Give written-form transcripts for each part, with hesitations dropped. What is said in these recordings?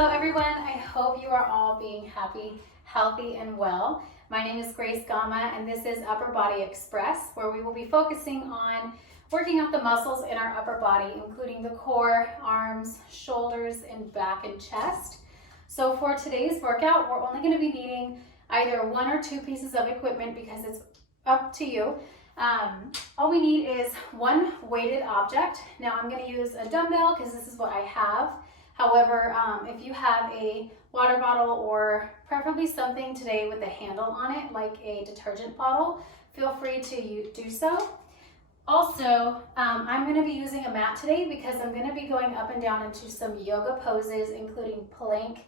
Hello everyone, I hope you are all being happy, healthy, and well. My name is Grace Gama and this is Upper Body Express, where we will be focusing on working out the muscles in our upper body, including the core, arms, shoulders, and back and chest. So for today's workout, we're only going to be needing either one or two pieces of equipment because it's up to you. All we need is one weighted object. Now I'm going to use a dumbbell because this is what I have. However, if you have a water bottle or preferably something today with a handle on it, like a detergent bottle, feel free to do so. Also, I'm going to be using a mat today because I'm going to be going up and down into some yoga poses, including plank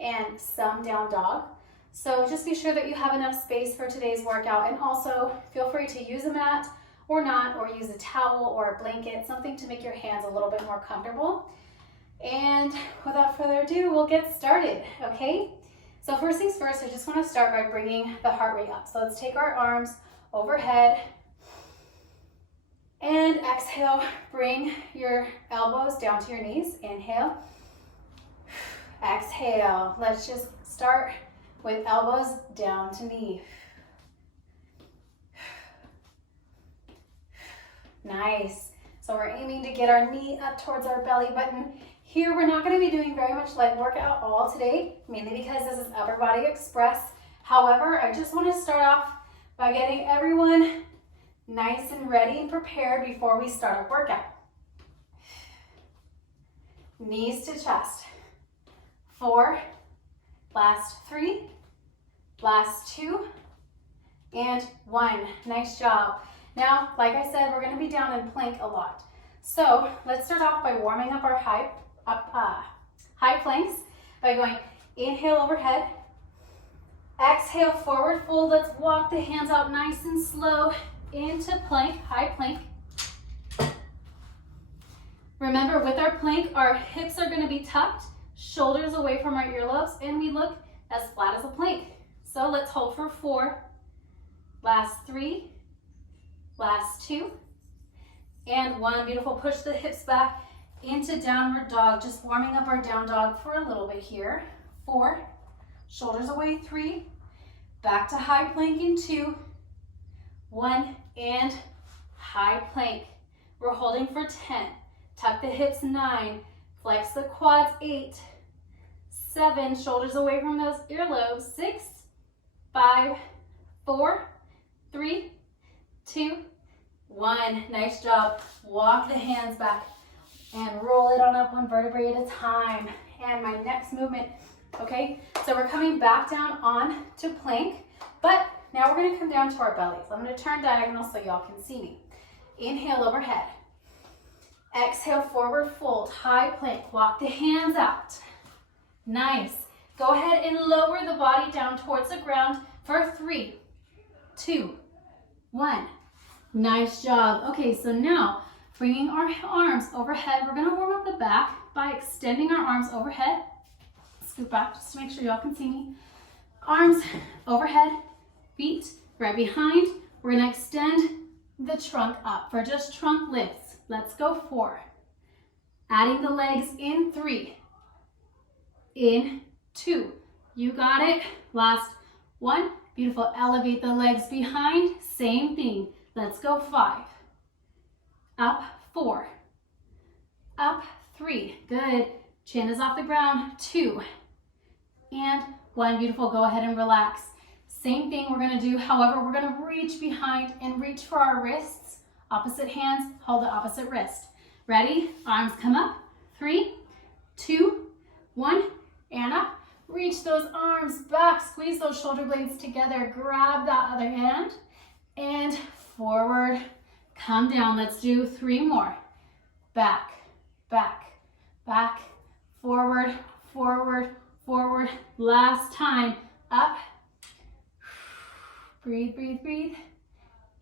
and some down dog. So just be sure that you have enough space for today's workout, and also feel free to use a mat or not, or use a towel or a blanket, something to make your hands a little bit more comfortable. And without further ado, we'll get started, okay? So first things first, I just want to start by bringing the heart rate up. So let's take our arms overhead and exhale. Bring your elbows down to your knees. Inhale, exhale. Let's just start with elbows down to knee. Nice. So we're aiming to get our knee up towards our belly button. Here, we're not going to be doing very much leg workout all today, mainly because this is Upper Body Express. However, I just want to start off by getting everyone nice and ready and prepared before we start our workout. Knees to chest. 4, last 3, last 2, and 1. Nice job. Now, like I said, we're going to be down in plank a lot. So let's start off by warming up our high planks by going inhale overhead, exhale forward fold. Let's walk the hands out nice and slow into plank, high plank. Remember, with our plank, our hips are going to be tucked, shoulders away from our earlobes, and we look as flat as a plank. So let's hold for 4, last 3, last 2, and 1. Beautiful. Push the hips back into downward dog, just warming up our down dog for a little bit here. 4, shoulders away, 3, back to high plank in 2, 1, and high plank. We're holding for 10. Tuck the hips, 9, flex the quads, 8, 7, shoulders away from those earlobes, 6, 5, 4, 3, 2, 1. Nice job. Walk the hands back and roll it on up one vertebrae at a time. And my next movement, okay? So we're coming back down on to plank, but now we're gonna come down to our bellies. I'm gonna turn diagonal so y'all can see me. Inhale overhead. Exhale forward fold, high plank. Walk the hands out. Nice. Go ahead and lower the body down towards the ground for 3, 2, 1. Nice job. Okay, so now bringing our arms overhead, we're gonna warm up the back by extending our arms overhead. Scoot back just to make sure y'all can see me. Arms overhead, feet right behind. We're gonna extend the trunk up for just trunk lifts. Let's go 4. Adding the legs in 3, in 2. You got it. Last 1. Beautiful. Elevate the legs behind. Same thing. Let's go 5. Up 4. Up 3. Good. Chin is off the ground. 2. And 1. Beautiful. Go ahead and relax. Same thing we're going to do. However, we're going to reach behind and reach for our wrists. Opposite hands, hold the opposite wrist. Ready? Arms come up. 3, 2, 1, and up. Reach those arms back. Squeeze those shoulder blades together. Grab that other hand and forward. Come down. Let's do 3 more. Back, back, back, forward, forward, forward. Last time. Up. Breathe, breathe, breathe.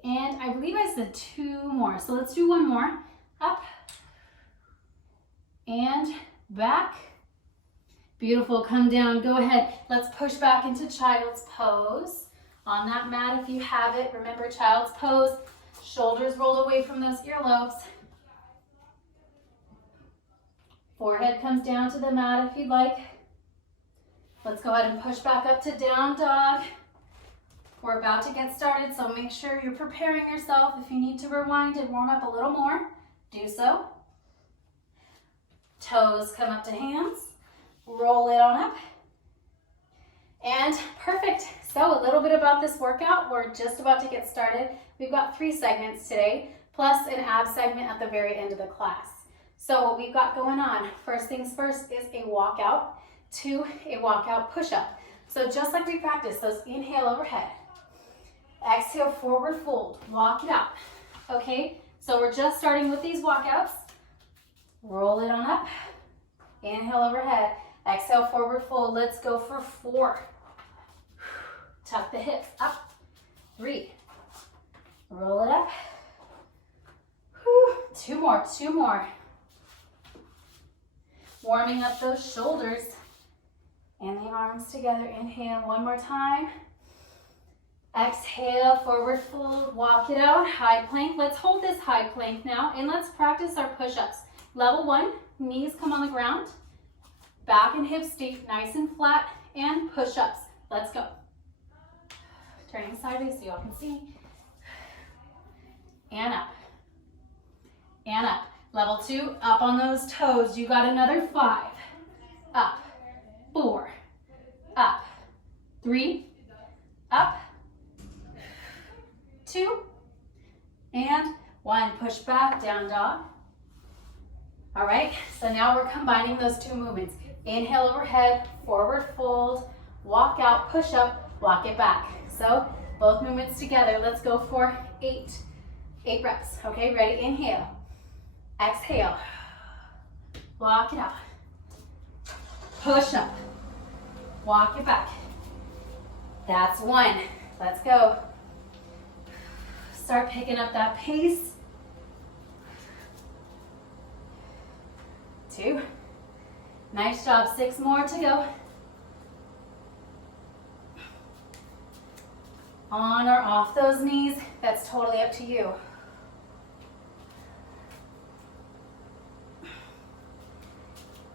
And I believe I said 2 more. So let's do 1 more. Up and back. Beautiful. Come down. Go ahead. Let's push back into child's pose. On that mat if you have it. Remember, child's pose. Shoulders rolled away from those earlobes. Forehead comes down to the mat if you'd like. Let's go ahead and push back up to down dog. We're about to get started, so make sure you're preparing yourself. If you need to rewind and warm up a little more, do so. Toes come up to hands. Roll it on up. And perfect. So a little bit about this workout. We're just about to get started. We've got 3 segments today, plus an ab segment at the very end of the class. So what we've got going on, first things first, is a walkout to a walkout push-up. So just like we practiced, those inhale overhead. Exhale, forward fold. Walk it out. Okay, so we're just starting with these walkouts. Roll it on up. Inhale overhead. Exhale, forward fold. Let's go for 4. Tuck the hips up. 3. Roll it up. 2 more, 2 more. Warming up those shoulders and the arms together. Inhale, 1 more time. Exhale, forward fold, walk it out, high plank. Let's hold this high plank now and let's practice our push-ups. Level 1, knees come on the ground, back and hips stay nice and flat, and push-ups. Let's go. Turning sideways so y'all can see. And up. And up. Level 2, up on those toes. You got another 5. Up. 4. Up. 3. Up. 2. And 1. Push back, down dog. All right, so now we're combining those 2 movements. Inhale overhead, forward fold, walk out, push up, walk it back. So both movements together. Let's go for 8 reps. Okay, ready? Inhale. Exhale. Walk it out. Push up. Walk it back. That's 1. Let's go. Start picking up that pace. 2. Nice job. 6 more to go. On or off those knees, that's totally up to you.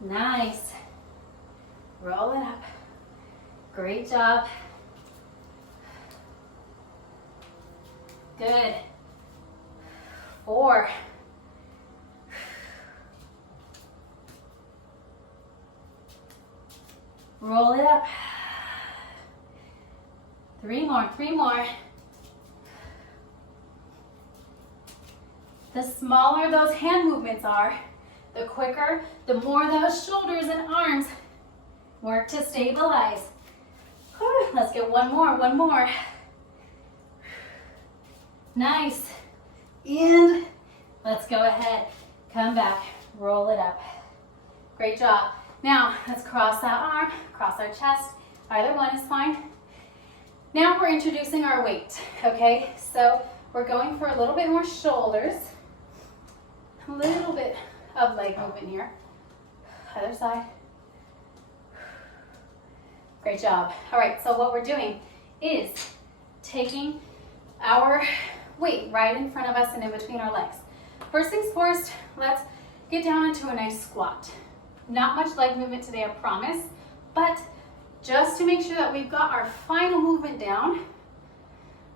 Nice. Roll it up. Great job. Good. 4. Roll it up. 3 more, 3 more. The smaller those hand movements are, the quicker, the more those shoulders and arms work to stabilize. Whew, let's get 1 more, 1 more. Nice. And let's go ahead, come back, roll it up. Great job. Now let's cross that arm, cross our chest. Either one is fine. Now we're introducing our weight, okay? So we're going for a little bit more shoulders, a little bit of leg movement here. Other side. Great job. All right, so what we're doing is taking our weight right in front of us and in between our legs. First things first, let's get down into a nice squat. Not much leg movement today, I promise, but just to make sure that we've got our final movement down,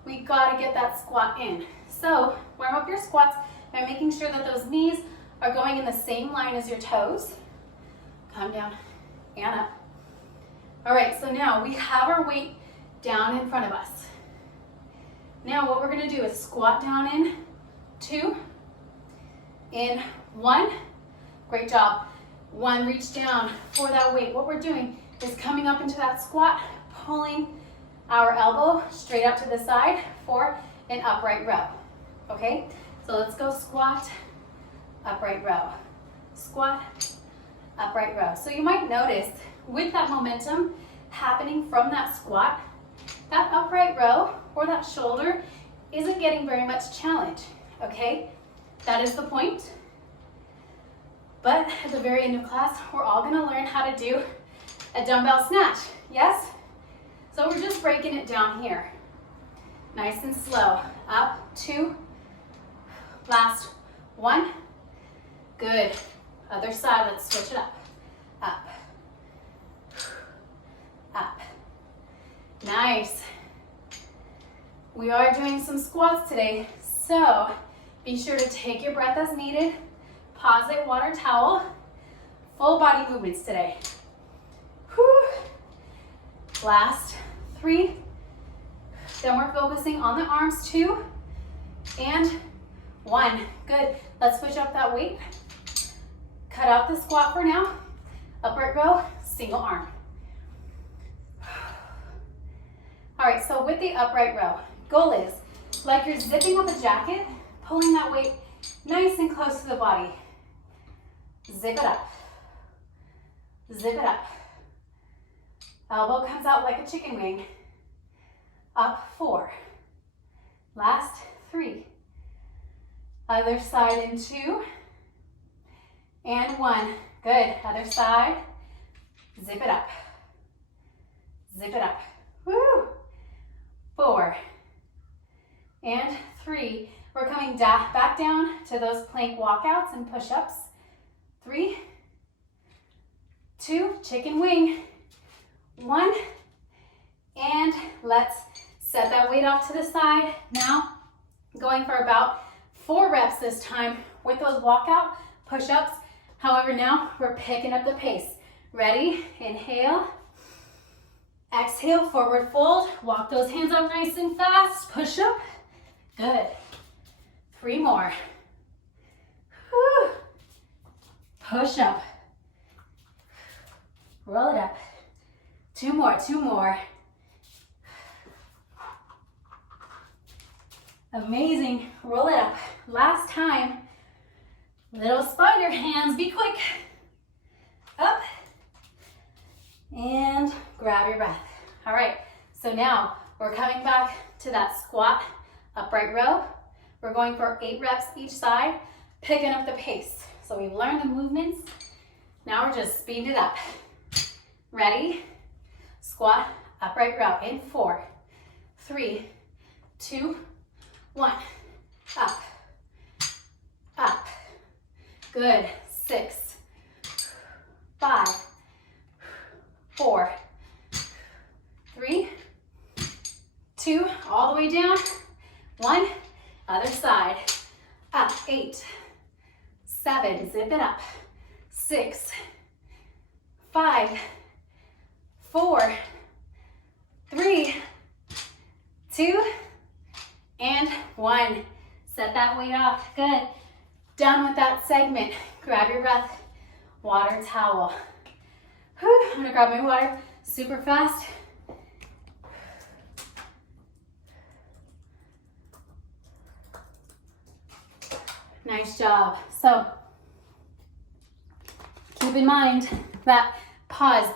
we got to get that squat in. So warm up your squats by making sure that those knees are going in the same line as your toes. Come down and up. All right, so now we have our weight down in front of us. Now what we're going to do is squat down in 2, in 1. Great job. 1, reach down for that weight. What we're doing is coming up into that squat, pulling our elbow straight out to the side for an upright row. Okay, so let's go squat, upright row, squat, upright row. So you might notice with that momentum happening from that squat, that upright row or that shoulder isn't getting very much challenge. Okay, that is the point. But at the very end of class, we're all gonna learn how to do a dumbbell snatch, yes? So we're just breaking it down here. Nice and slow. Up, 2, last 1. Good. Other side, let's switch it up. Up, Nice. We are doing some squats today, so be sure to take your breath as needed. Pause it, water towel. Full body movements today. Whew. Last 3. Then we're focusing on the arms, 2 and 1. Good. Let's switch up that weight. Cut out the squat for now. Upright row, single arm. All right, so with the upright row, goal is like you're zipping up a jacket, pulling that weight nice and close to the body. Zip it up. Zip it up. Elbow comes out like a chicken wing. Up 4. Last 3. Other side in 2. And 1. Good. Other side. Zip it up. Zip it up. Woo! 4. And 3. We're coming back down to those plank walkouts and push-ups. 3, 2, chicken wing. 1. And let's set that weight off to the side. Now, going for about 4 reps this time with those walkout push-ups. However, now we're picking up the pace. Ready? Inhale. Exhale, forward fold. Walk those hands up nice and fast. Push up. Good. 3 more. Whew. Push up. Roll it up. 2 more, 2 more. Amazing. Roll it up. Last time. Little spider hands. Be quick. Up. And grab your breath. All right. So now we're coming back to that squat upright row. We're going for 8 reps each side, picking up the pace. So we've learned the movements. Now we're just speeding it up. Ready? Squat, upright row in 4, 3, 2, 1. Up, up. Good. 6, 5, 4, 3, 2. All the way down. 1. Other side. Up. 8, 7. Zip it up. 6, 5, 4, 3, 2, and 1. Set that weight off. Good. Done with that segment. Grab your breath. Water towel. Whew. I'm gonna grab my water super fast. Nice job. So keep in mind that pause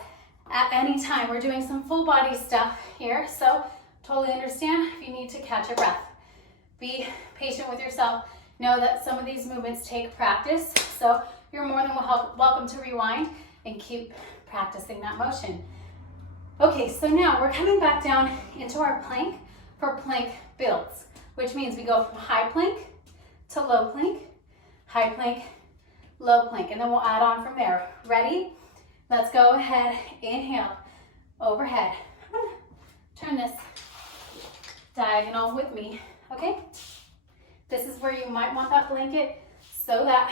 at any time. We're doing some full body stuff here, so totally understand if you need to catch your breath. Be patient with yourself. Know that some of these movements take practice, so you're more than welcome to rewind and keep practicing that motion. Okay, so now we're coming back down into our plank for plank builds, which means we go from high plank to low plank, high plank, low plank, and then we'll add on from there. Ready? Let's go ahead, inhale, overhead. I'm gonna turn this diagonal with me, okay? This is where you might want that blanket so that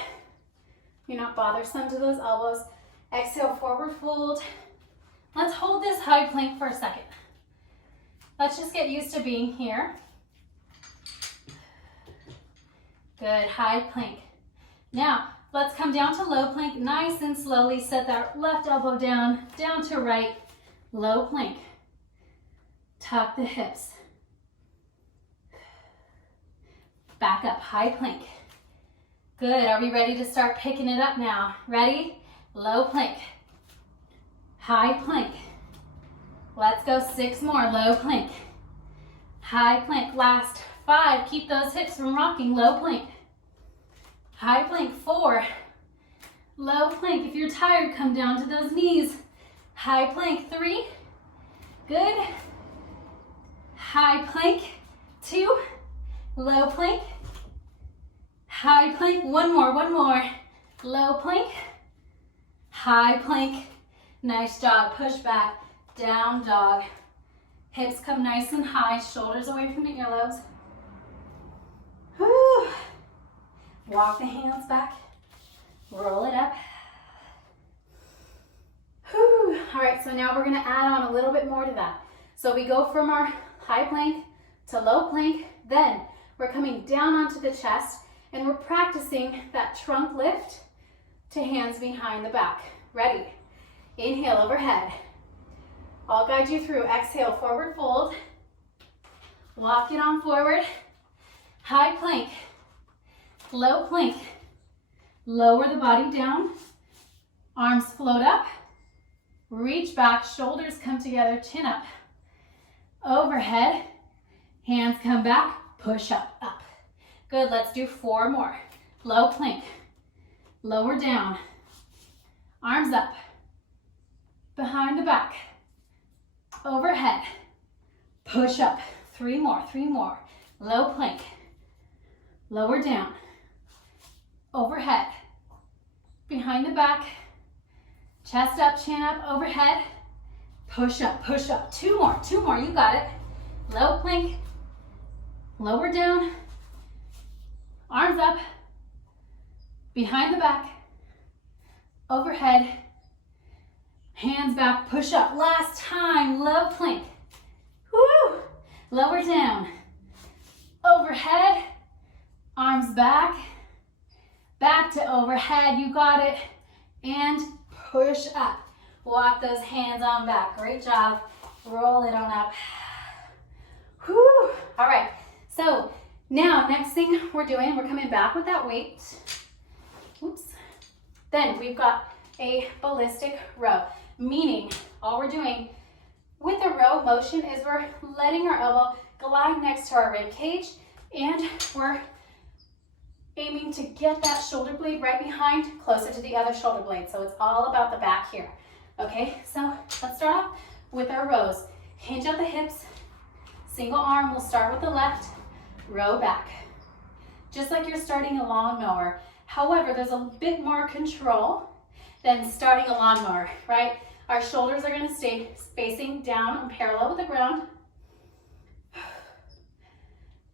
you're not bothersome to those elbows. Exhale, forward fold. Let's hold this high plank for a second. Let's just get used to being here. Good, high plank. Now, let's come down to low plank, nice and slowly. Set that left elbow down, down to right, low plank. Tuck the hips. Back up, high plank. Good, are we ready to start picking it up now? Ready? Low plank. High plank. Let's go 6 more, low plank. High plank, last 5. Keep those hips from rocking, low plank. High plank, 4. Low plank, if you're tired, come down to those knees. High plank, 3. Good. High plank, 2. Low plank. High plank, 1 more, 1 more. Low plank. High plank. Nice job, push back, down dog. Hips come nice and high, shoulders away from the earlobes. Whew. Walk the hands back, roll it up. Whew. All right, so now we're gonna add on a little bit more to that. So we go from our high plank to low plank, then we're coming down onto the chest and we're practicing that trunk lift to hands behind the back. Ready? Inhale overhead. I'll guide you through. Exhale, forward fold. Walk it on forward. High plank, low plank. Lower the body down. Arms float up. Reach back, shoulders come together, chin up. Overhead, hands come back, push up, up. Good, let's do 4 more. Low plank, lower down. Arms up, behind the back. Overhead, push up. 3 more, 3 more. Low plank, lower down. Overhead, behind the back. Chest up, chin up, overhead. Push up, push up. 2 more, 2 more, you got it. Low plank, lower down. Arms up, behind the back. Overhead, hands back, push up. Last time, low plank. Woo! Lower down. Overhead, arms back. Back to overhead, you got it. And push up. Walk those hands on back. Great job. Roll it on up. Whew. All right. So now, next thing we're doing, we're coming back with that weight. Oops. Then we've got a ballistic row, meaning all we're doing with the row motion is we're letting our elbow glide next to our rib cage, and we're aiming to get that shoulder blade right behind, closer to the other shoulder blade. So it's all about the back here. Okay, so let's start off with our rows. Hinge at the hips, single arm, we'll start with the left, row back. Just like you're starting a lawnmower. However, there's a bit more control than starting a lawnmower, right? Our shoulders are gonna stay facing down and parallel with the ground.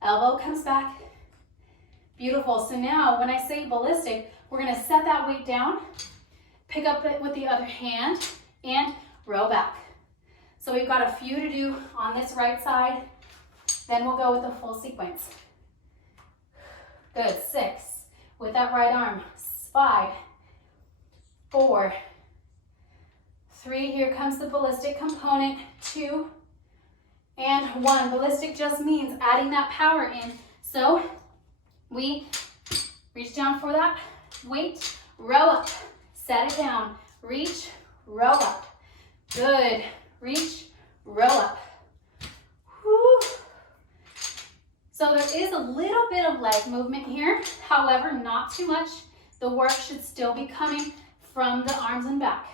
Elbow comes back. Beautiful. So now when I say ballistic, we're gonna set that weight down, pick up it with the other hand, and row back. So we've got a few to do on this right side, then we'll go with the full sequence. Good, 6. With that right arm, 5, 4, 3, here comes the ballistic component, 2, and 1. Ballistic just means adding that power in. So we reach down for that weight, row up, set it down, reach, row up. Good, reach, row up. Whew. So there is a little bit of leg movement here, however, not too much. The work should still be coming from the arms and back.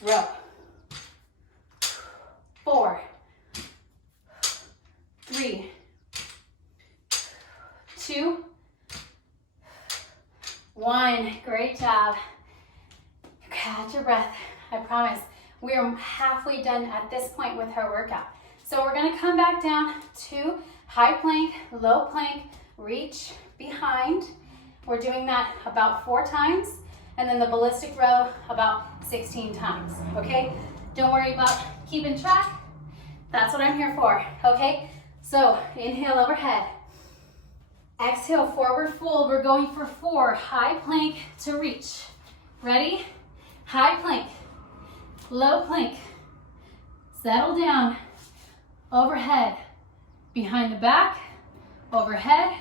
Row. 4, 3, 2, 1. Great job. Catch your breath. I promise. We are halfway done at this point with her workout. So we're going to come back down to high plank, low plank, reach behind. We're doing that about 4 times, and then the ballistic row about 16 times, okay? Don't worry about keeping track. That's what I'm here for, okay? So inhale overhead. Exhale, forward fold. We're going for 4. High plank to reach. Ready? High plank, low plank. Settle down. Overhead, behind the back, overhead,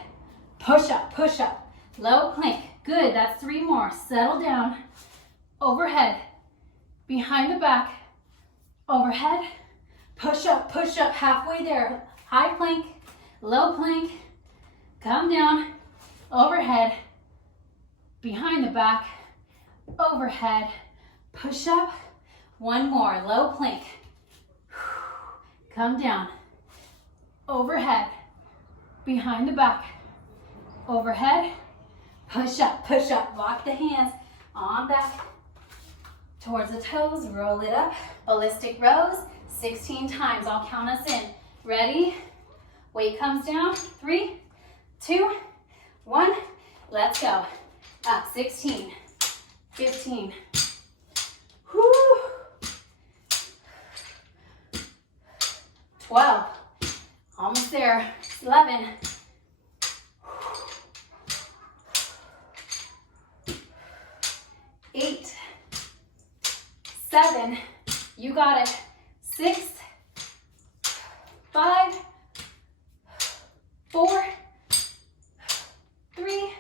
push up, push up. Low plank. Good, that's 3 more. Settle down. Overhead, behind the back, overhead, push up, halfway there. High plank, low plank, come down, overhead, behind the back, overhead, push up. 1 more, low plank, come down, overhead, behind the back, overhead, push up, walk the hands on back towards the toes, roll it up, ballistic rows, 16 times. I'll count us in. Ready? Weight comes down. 3, 2, 1. Let's go. Up. 16, 15. Whoo. 12. Almost there. 11. 8, 7, you got it. 6, 5, 4, 3,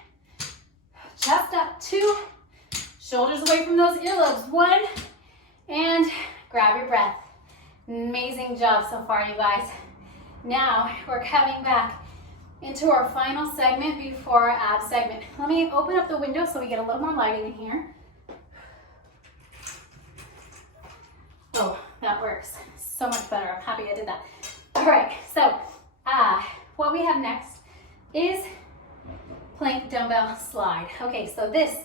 chest up. 2, shoulders away from those earlobes. 1, and grab your breath. Amazing job so far, you guys. Now we're coming back into our final segment before our ab segment. Let me open up the window so we get a little more lighting in here. Oh, that works so much better. I'm happy I did that. All right, so what we have next is plank dumbbell slide. Okay, so this,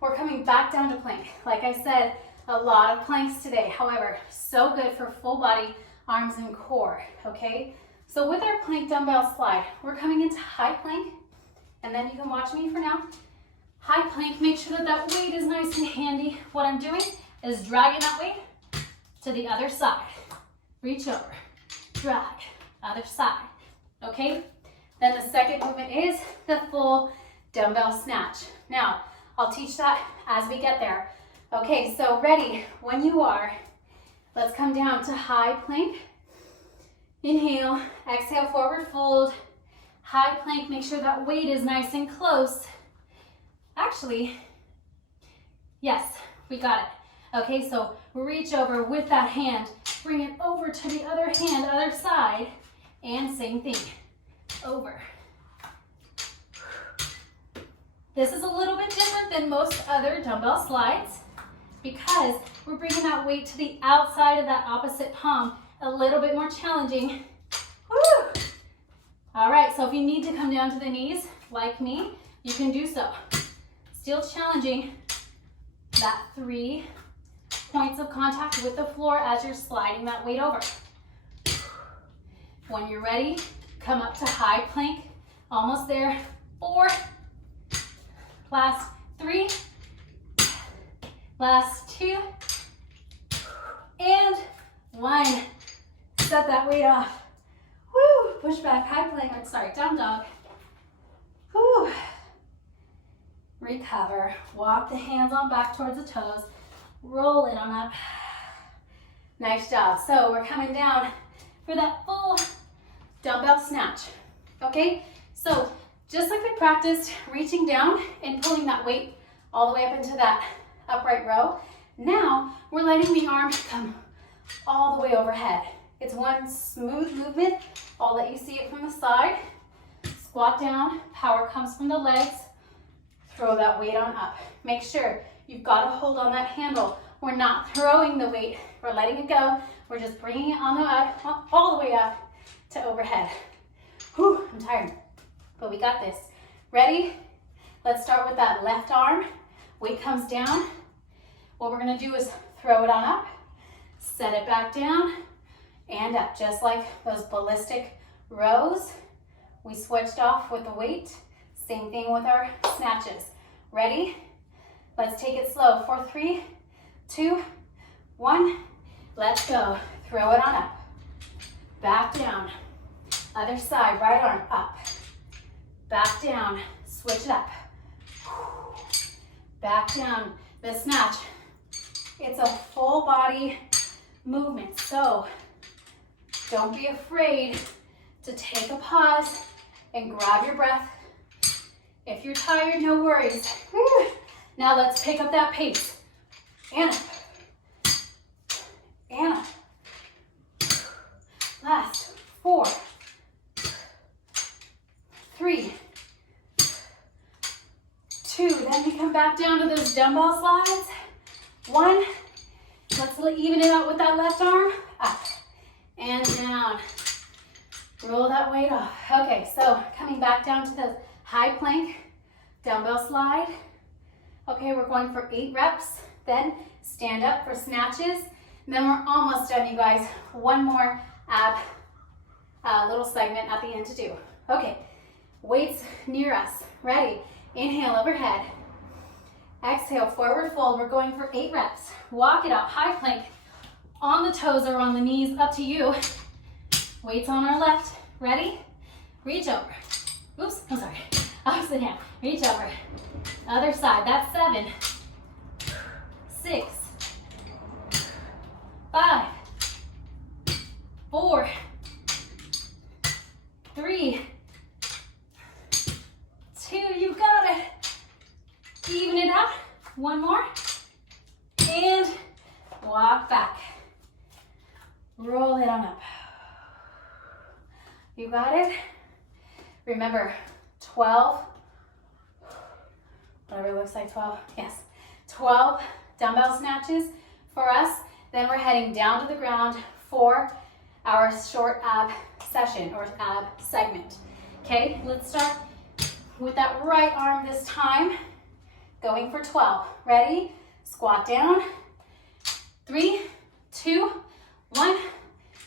we're coming back down to plank. Like I said, a lot of planks today. However, so good for full body, arms and core, okay? So with our plank dumbbell slide, we're coming into high plank, and then you can watch me for now. High plank, make sure that that weight is nice and handy. What I'm doing is dragging that weight to the other side. Reach over, drag, other side, okay? Then the second movement is the full dumbbell snatch. Now, I'll teach that as we get there. Okay, so ready, when you are, let's come down to high plank. Inhale, exhale, forward fold. High plank, make sure that weight is nice and close. Actually, yes, we got it. Okay, so reach over with that hand, bring it over to the other hand, other side, and same thing, over. This is a little bit different than most other dumbbell slides because we're bringing that weight to the outside of that opposite palm, a little bit more challenging. Woo! All right, so if you need to come down to the knees, like me, you can do so. Still challenging that 3 points of contact with the floor as you're sliding that weight over. When you're ready, come up to high plank. Almost there. 4. Last 3. Last 2. And 1. Set that weight off. Woo! Push back, high plank, or sorry, down dog. Woo! Recover. Walk the hands on back towards the toes. Roll it on up. Nice job. So we're coming down for that full dumbbell snatch. Okay? So just like we practiced reaching down and pulling that weight all the way up into that upright row, now we're letting the arm come all the way overhead. It's one smooth movement. I'll let you see it from the side. Squat down. Power comes from the legs. Throw that weight on up. Make sure you've got a hold on that handle. We're not throwing the weight. We're letting it go. We're just bringing it on the up, all the way up to overhead. Whew, I'm tired, but we got this. Ready? Let's start with that left arm. Weight comes down. What we're gonna do is throw it on up, set it back down, and up, just like those ballistic rows. We switched off with the weight. Same thing with our snatches. Ready? Let's take it slow. 4, 3, 2, 1. Let's go. Throw it on up. Back down. Other side, right arm up. Back down. Switch it up. Back down. The snatch. It's a full body movement, so don't be afraid to take a pause and grab your breath. If you're tired, no worries. Now let's pick up that pace. And up. And up. Last. 4, 3, 2. Then we come back down to those dumbbell slides. 1. Let's even it out with that left arm. Up and down. Roll that weight off. Okay, so coming back down to the high plank, dumbbell slide. Okay, we're going for 8 reps. Then stand up for snatches. And then we're almost done, you guys. One more ab little segment at the end to do. Okay, weights near us. Ready? Inhale overhead. Exhale, forward fold. We're going for 8 reps. Walk it out, high plank, on the toes or on the knees, up to you. Weights on our left. Ready? Reach over. Oops, I'm sorry. Opposite hand. Reach over. Other side. That's 7, 6, 5, 4, 3, 2. You got it. Even it out. One more. And walk back. Roll it on up. You got it? Remember, 12, whatever it looks like, 12, yes. 12 dumbbell snatches for us. Then we're heading down to the ground for our short ab session or ab segment. Okay, let's start with that right arm this time. Going for 12. Ready? Squat down. 3, 2, 1.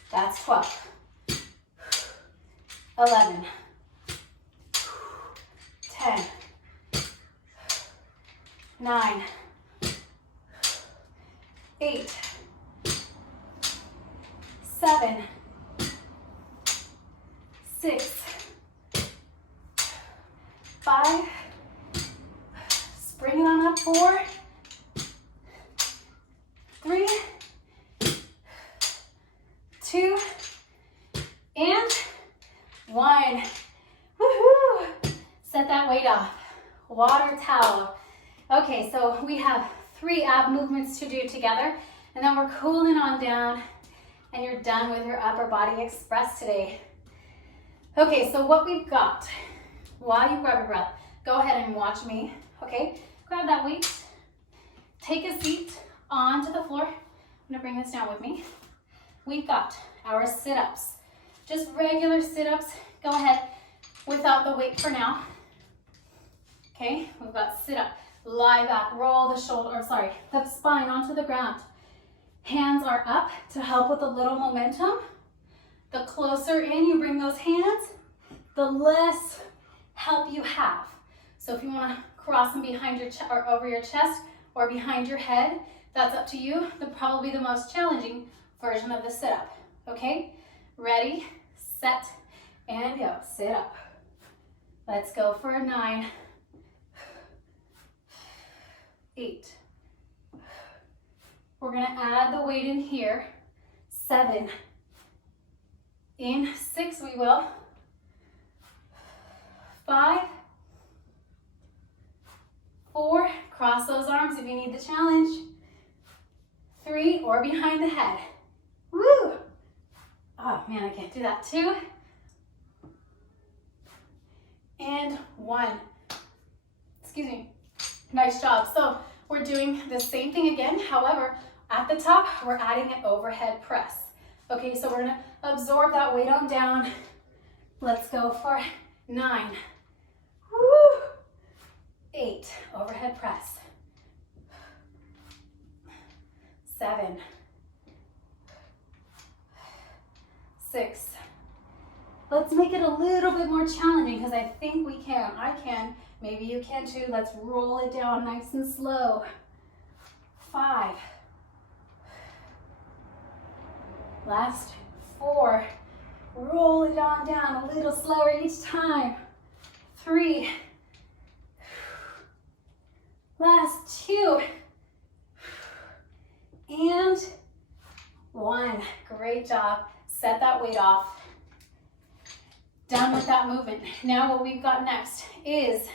That's 12. 11. 10. 9. 8. 7. 6. 5. Bring it on up. 4, 3, 2, and 1. Woohoo! Set that weight off. Water towel. Okay, so we have 3 ab movements to do together, and then we're cooling on down, and you're done with your upper body express today. Okay, so what we've got, while you grab your breath, go ahead and watch me, okay? Grab that weight, take a seat onto the floor. I'm gonna bring this down with me. We've got our sit-ups, just regular sit-ups. Go ahead without the weight for now. Okay, we've got sit-up, lie back, roll the the spine onto the ground. Hands are up to help with a little momentum. The closer in you bring those hands, the less help you have. So if you wanna cross them behind your or over your chest or behind your head, that's up to you. Probably the most challenging version of the sit-up. Okay, ready, set, and go. Sit up. Let's go for 9, 8. We're gonna add the weight in here. 7. In 6 we will. 5, 4, cross those arms if you need the challenge. 3, or behind the head. Woo! Oh man, I can't do that. 2, and 1. Excuse me. Nice job. So we're doing the same thing again. However, at the top, we're adding an overhead press. Okay, so we're gonna absorb that weight on down. Let's go for 9. Woo! 8, overhead press. 7, 6. Let's make it a little bit more challenging because I think we can. I can. Maybe you can too. Let's roll it down nice and slow. 5. Last 4. Roll it on down a little slower each time. 3. Last 2. And 1. Great job. Set that weight off. Done with that movement. Now what we've got next is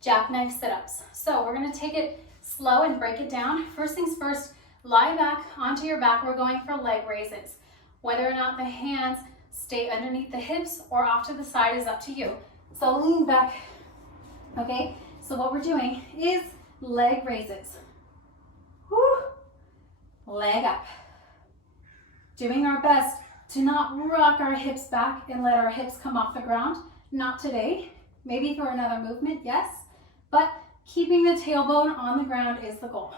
jackknife sit-ups. So we're gonna take it slow and break it down. First things first, lie back onto your back. We're going for leg raises. Whether or not the hands stay underneath the hips or off to the side is up to you. So lean back, okay? So what we're doing is leg raises. Woo. Leg up. Doing our best to not rock our hips back and let our hips come off the ground. Not today. Maybe for another movement, yes. But keeping the tailbone on the ground is the goal.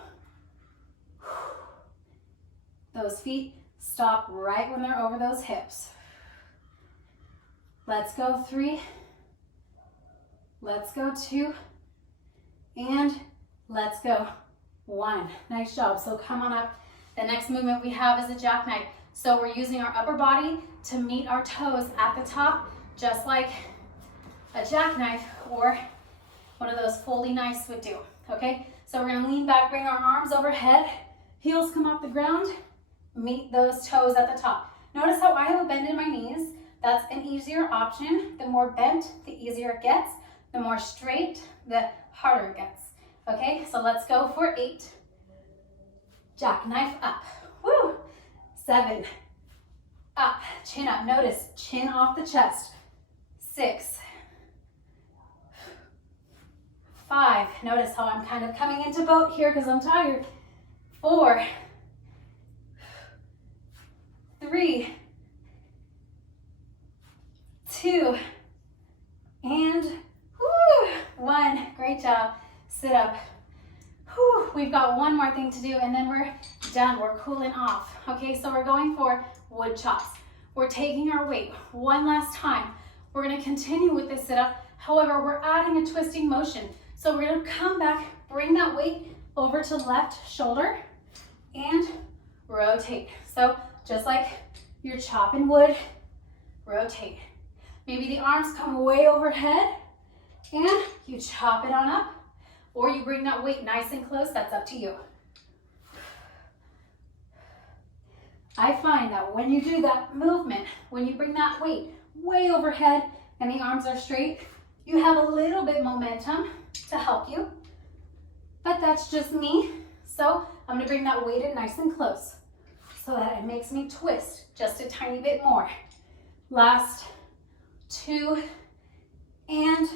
Those feet stop right when they're over those hips. Let's go 3. Let's go 2. And let's go 1. Nice job. So come on up. The next movement we have is a jackknife. So we're using our upper body to meet our toes at the top, just like a jackknife or one of those foldy knives would do, okay? So we're gonna lean back, bring our arms overhead, heels come off the ground, meet those toes at the top. Notice how I have a bend in my knees. That's an easier option. The more bent, the easier it gets. The more straight, the harder it gets. Okay, so let's go for 8. Jackknife up. Woo! 7. Up, chin up. Notice, chin off the chest. 6. 5. Notice how I'm kind of coming into boat here because I'm tired. 4. 3. 2. And 1. Great job. Sit up. Whew. We've got one more thing to do and then we're done. We're cooling off. Okay, so we're going for woodchucks. We're taking our weight one last time. We're going to continue with this sit-up. However, we're adding a twisting motion. So we're going to come back, bring that weight over to left shoulder and rotate. So just like you're chopping wood, rotate. Maybe the arms come way overhead and you chop it on up, or you bring that weight nice and close. That's up to you. I find that when you do that movement, when you bring that weight way overhead and the arms are straight, you have a little bit momentum to help you, but that's just me. So I'm gonna bring that weight in nice and close so that it makes me twist just a tiny bit more. Last 2 and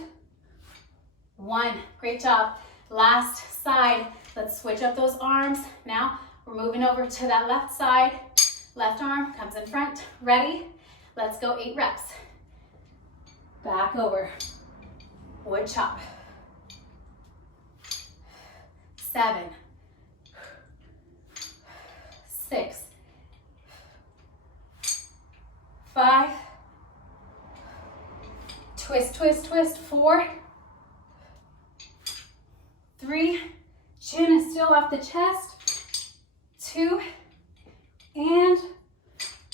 1. Great job. Last side. Let's switch up those arms. Now we're moving over to that left side. Left arm comes in front. Ready? Let's go 8 reps. Back over. Wood chop. 7. 6. 5. Twist, twist, twist. 4. 3. Chin is still off the chest. 2. And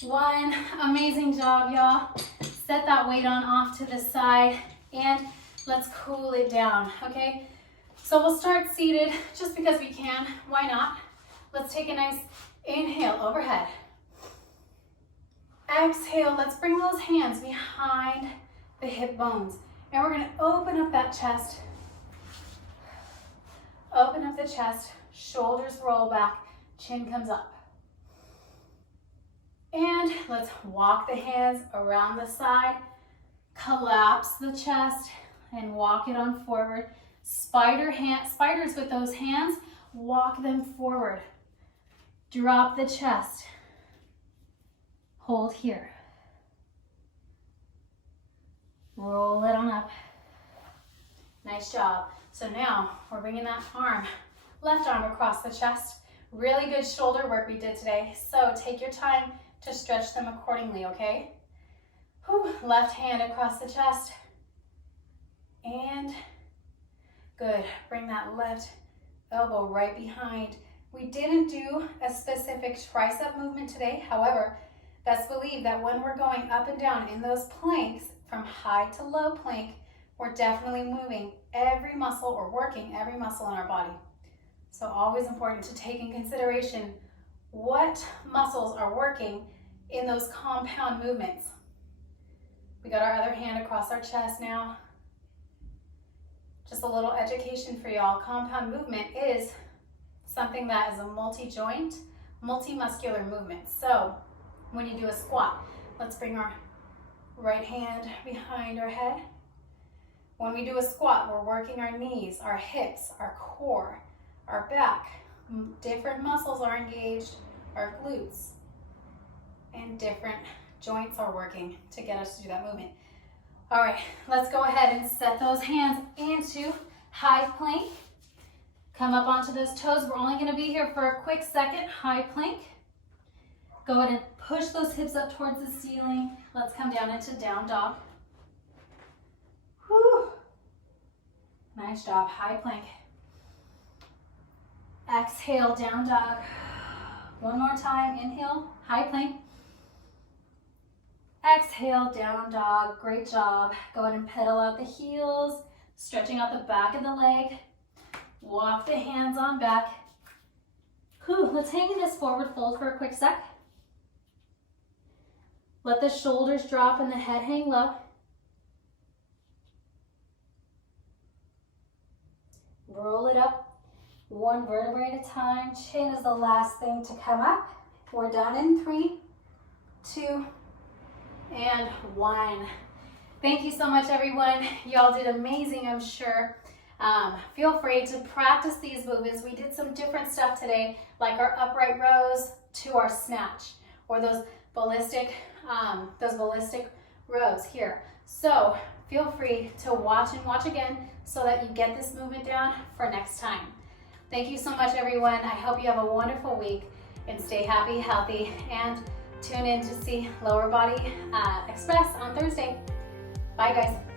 1. Amazing job, y'all. Set that weight on off to the side and let's cool it down, okay? So we'll start seated just because we can. Why not? Let's take a nice inhale overhead. Exhale, let's bring those hands behind the hip bones. And we're gonna open up that chest. Open up the chest, shoulders roll back, chin comes up. And let's walk the hands around the side, collapse the chest, and walk it on forward. Spiders with those hands, walk them forward. Drop the chest. Hold here. Roll it on up. Nice job. So now we're bringing that arm, left arm across the chest. Really good shoulder work we did today. So take your time to stretch them accordingly, okay? Whew. Left hand across the chest. And good. Bring that left elbow right behind. We didn't do a specific tricep movement today. However, best believe that when we're going up and down in those planks, from high to low plank, we're definitely moving every muscle or working every muscle in our body. So always important to take in consideration what muscles are working in those compound movements. We got our other hand across our chest now. Just a little education for y'all. Compound movement is something that is a multi-joint, multi-muscular movement. So when you do a squat, let's bring our right hand behind our head. When we do a squat, we're working our knees, our hips, our core, our back. Different muscles are engaged, our glutes, and different joints are working to get us to do that movement. All right, let's go ahead and set those hands into high plank. Come up onto those toes. We're only gonna be here for a quick second. High plank. Go ahead and push those hips up towards the ceiling. Let's come down into down dog. Whew. Nice job, high plank. Exhale, down dog. One more time, inhale, high plank. Exhale, down dog, great job. Go ahead and pedal out the heels, stretching out the back of the leg. Walk the hands on back. Whew. Let's hang in this forward fold for a quick sec. Let the shoulders drop and the head hang low. Roll it up, one vertebrae at a time. Chin is the last thing to come up. We're done in 3, 2, and 1. Thank you so much, everyone. Y'all did amazing, I'm sure. Feel free to practice these movements. We did some different stuff today, like our upright rows to our snatch, or those ballistic rows here. So feel free to watch and watch again so that you get this movement down for next time. Thank you so much, everyone. I hope you have a wonderful week and stay happy, healthy, and tune in to see Lower Body Express on Thursday. Bye, guys.